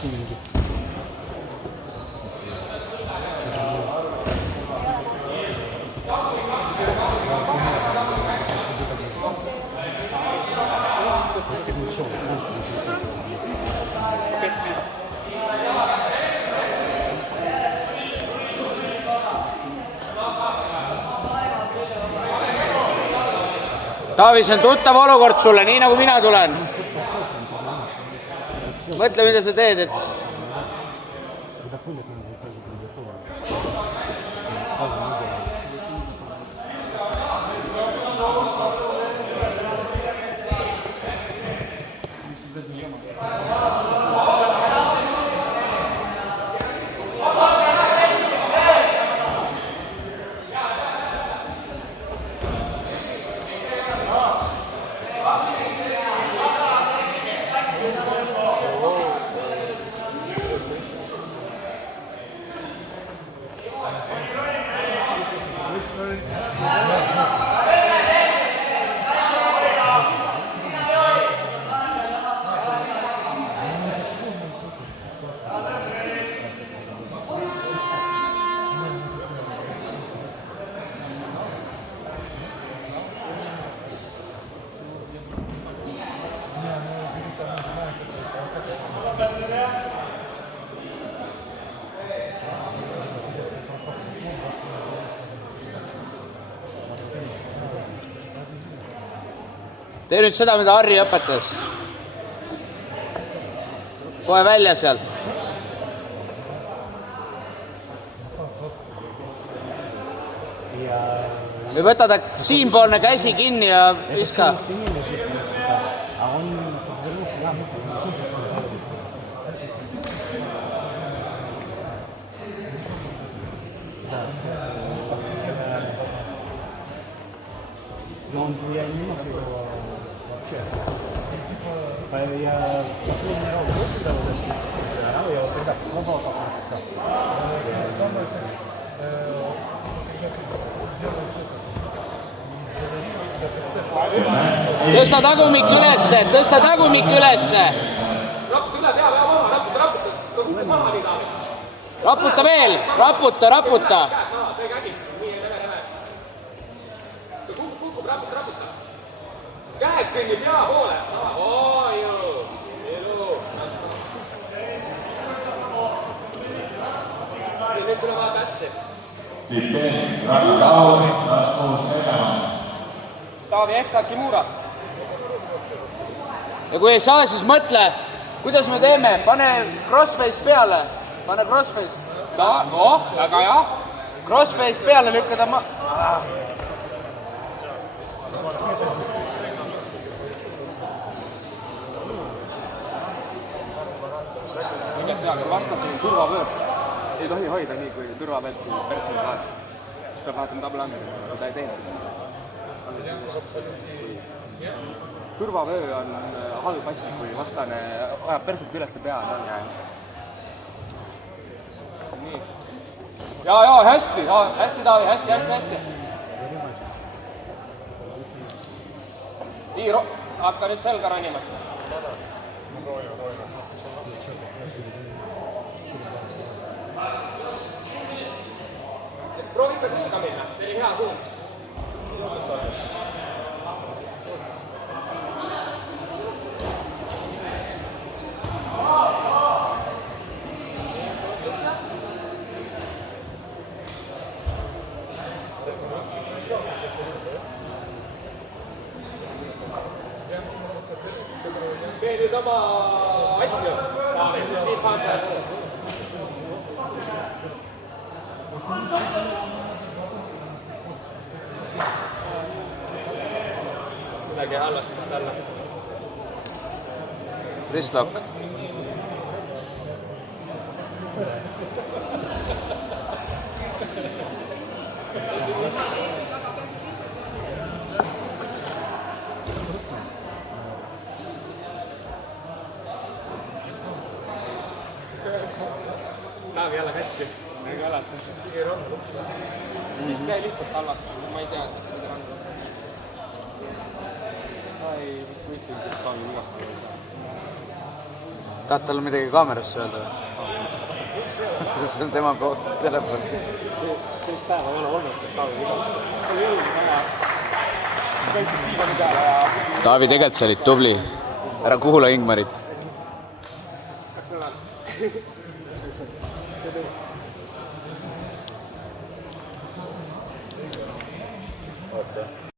Messi mingi. Taavi, see on tuttav olukord sulle, nii nagu mina tulen. Mõtle, mida sa teed, et... Tee nüüd seda, mida Harri õpetas. Kohe välja sealt. Või võtad siinpoolne käsi kinni ja viska. Ja последний раз выпадал, я вот тогда попал по Tõsta tagumik ülesse, tõsta tagumik ülesse. Raputa veel, raputa. Käed kõnni pea poole. Nüüd sulle vaja pässi. Taavi Eksa Kimura. Ja kui ei saa, siis mõtle, kuidas me teeme. Pane crossface peale. Pane crossface. Väga hea. Crossface peale lükkada ma... Vastasel turvavöört ei tohi hoida nii, kui turvavöört kui persin taas. Siis peab vaatama tabla andma, kui ta ei tee seda. Turvavöö on halb asi, kui vastane ajab perselt üles ja pea. Nii. Ja, hästi Taavi, hästi. Nii, hakka nüüd selga ranima. Proovi ikka selga minna, see oli hea suund. Tee nüüd oma asju, Taavi, nii paanta asju. Midagi halvast vist alla. Ristlokk. Taavi jälle kätti. Ega alati. Vist käi lihtsalt halvast. Ma ei tea, mida randu. Ai, mis võistsin, kus Taavi vigastada ei saa. tahad talle midagi kaamerasse öelda või? See on tema telefon. Sellist päeva ei ole olnud, kas Taavi viga. Oli jõudnud vaja. Siis käistud diivani peale ja... Taavi, tegelikult sa olid tubli. Ära kuula Ingmarit. 2 nädalat. Oota.